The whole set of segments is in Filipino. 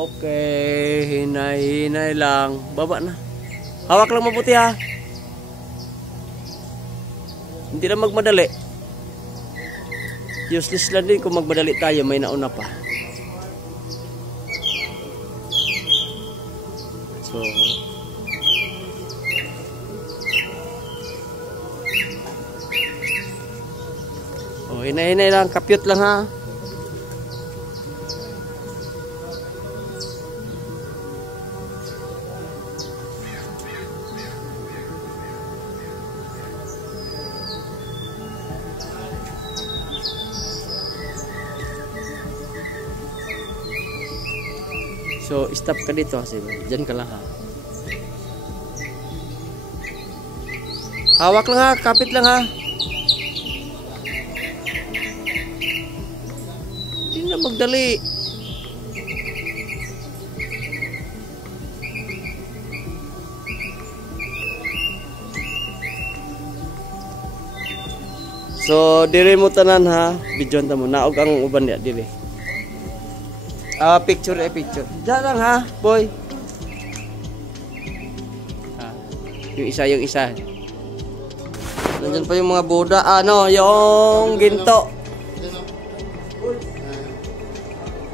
Okay, hinay-hinay lang. Baba na. Hawak lang mabuti ha. Hindi na magmadali. Useless lang din kung magmadali tayo, may nauna pa. So, oh, hinay-hinay lang, kapyot lang ha. So, stop ka dito kasi dyan ka lang ha. Hawak lang ha, kapit lang ha. Hindi na magdali. So, diri mo tanan ha. Bidyon ta mo. Naog ang uban niya, diri. Picture picture. Diyan lang ha, boy. Yung isa. Nandiyan pa yung mga Buddha. Ano, yung ginto.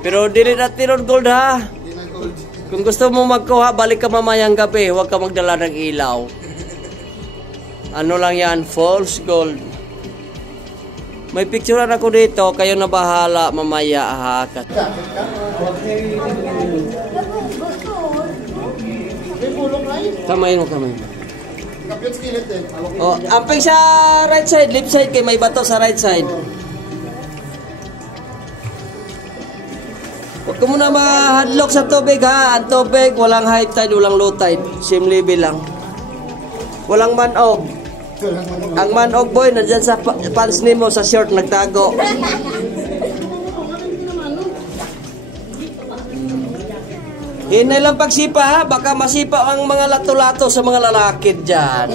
Pero dili natin gold ha. Kung gusto mo magkuha, balik ka mamayang gabi. Huwag ka magdala ng ilaw. Ano lang yan, false gold. May picturean ako dito, kayo na bahala mamaya ha. Kamay mo. Oh, amping sa right side, left side kay may bato sa right side. Huwag ko muna mahadlok sa tubig ha. Ang tubig, walang high tide, walang low tide. Same level lang. Walang manog. Ang manog boy, nandyan sa pants ni mo, sa short, nagtago. Hinay lang pagsipa ha, baka masipa ang mga lato-lato sa mga lalaki dyan.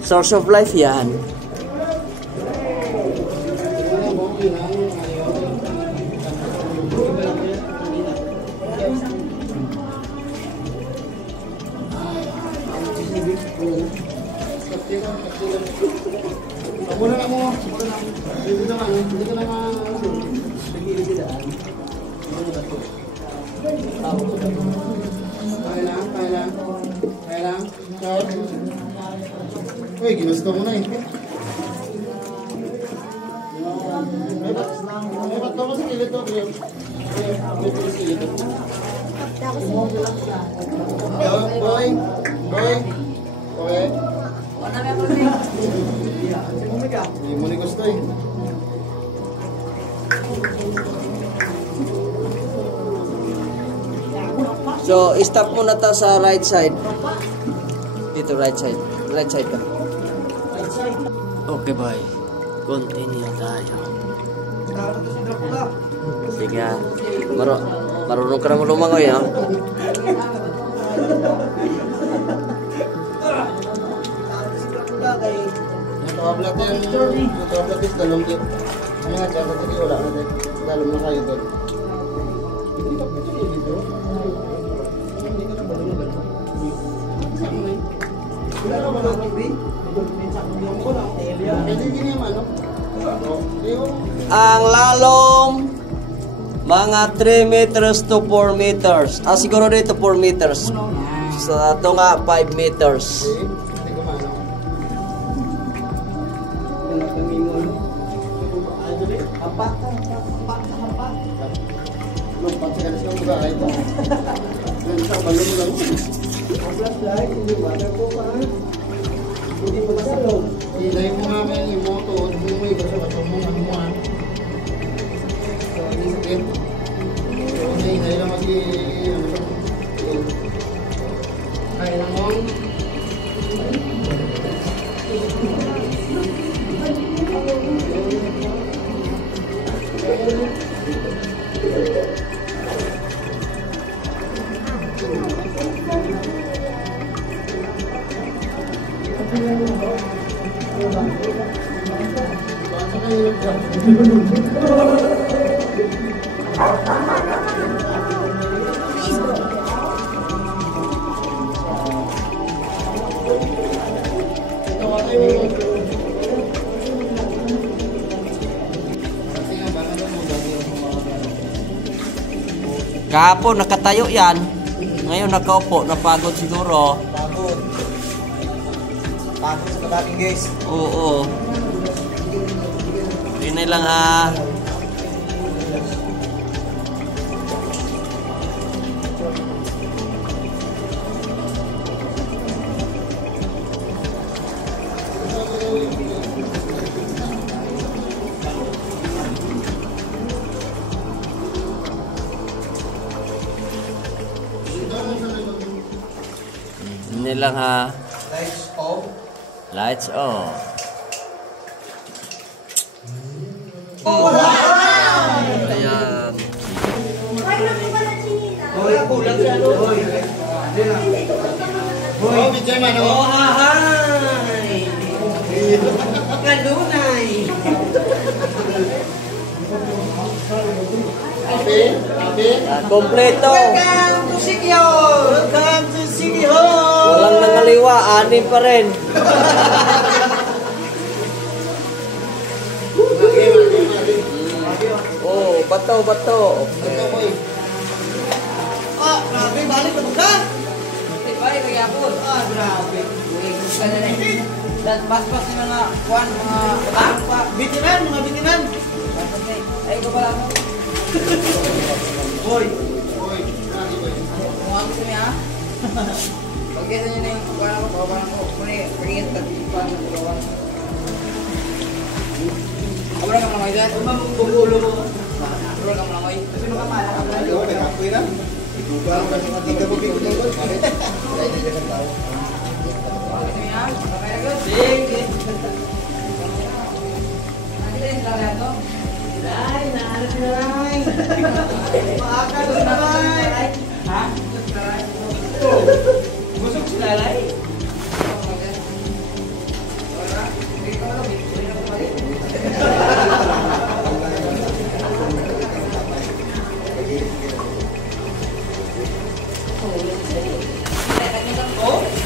Source of life yan. Uy, ginusto mo na eh. May ba't mo sa kilid to, Brio? Boy. Hindi mo ni gusto eh. So, stop muna ta sa right side. Dito, right side. Right side ka. Okay, bye. Continue tayo. Sige. Marunong ka naman lumangoy, ha? Nakablat is dalong din. Ano nga dyan, kasi wala na din. Dalong na kayo doon. Ang lalong mga 3 meters to 4 meters. Siguro dito 4 meters. Sa ito nga 5 meters. Ilay mo namin yung moto, hindi mo iba sa batong mo, ano mo ha. So, hindi sakit. So, hinay lang kaya lang mo. Kahapon nakatayo yan. Ngayon nakaupo, napagod siguro. Pagod. Pagod sa kabating guys. Oo. Hindi lang ha. Hindi lang ha. Lights off. Lights off. Ayan. Hoy, kulang siya doon. Hoy. Hoy, medyo man o. Oh, hi! Kanunay! Ape, ape. Kompleto. Welcome to Sikyo! Welcome to Sikyo! Walang nangaliwa, anim pa rin. Oh, bato, bato. Ah, grabe, balik na ka! Balik, magyapon. Ah, grabe. Gusto na rin. Dan pas-pas ng mga kuwan, mga batang pa. Bitinan, mga bitinan. Ay, ito pala mo. Hoy. Kung ako sa niya, pag-gesa niyo na yung kuwan ako, kawalan ko. Kunin at kuwan ng kawalan ko. Abra ka malamay dyan. Bugulo mo. Abra ka malamay. Sino ka pala? Ayo, may kapoy na. Igugal mo kasi matika mo bigod ng gol. Ay, hindi ka tao. Gusto niya? Kamera ko? Sige. Nakita yung sila kaya to? Silay, naharap silay. Maakal silay. Ha? Silay. Busog si Lalay. Wala. Hindi ka wala. Hindi ka wala.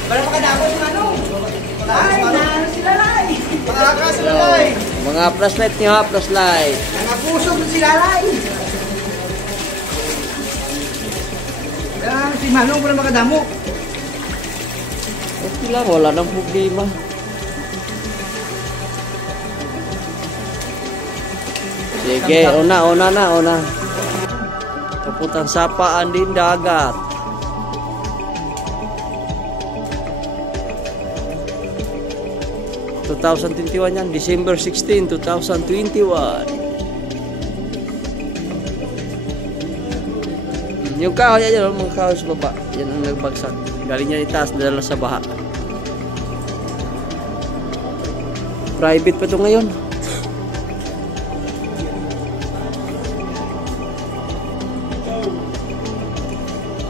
Para makadabot ng ano? Ay, naharap sila lay. Maakas si Lalay. Mga flashlight nyo ha, flashlight. Nangapusog si Lalay. Ah, si Manong pala makadamo. Okay lang, wala nang problema. Sige, una. Kaputang sapaan din dagat. (2021) yan, December 16, 2021. Yung kahoy yan, mga kahoy sa baba. Yan ang nagbagsak. Galing yan itaas, dala sa baha. Private pa ito ngayon.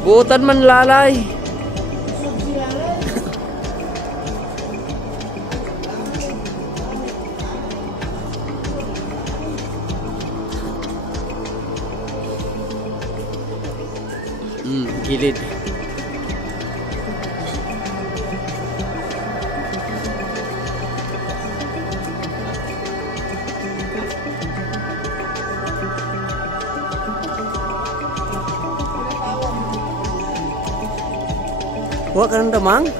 Buutan man Lalay. Gilid. Huwag ka ng damang?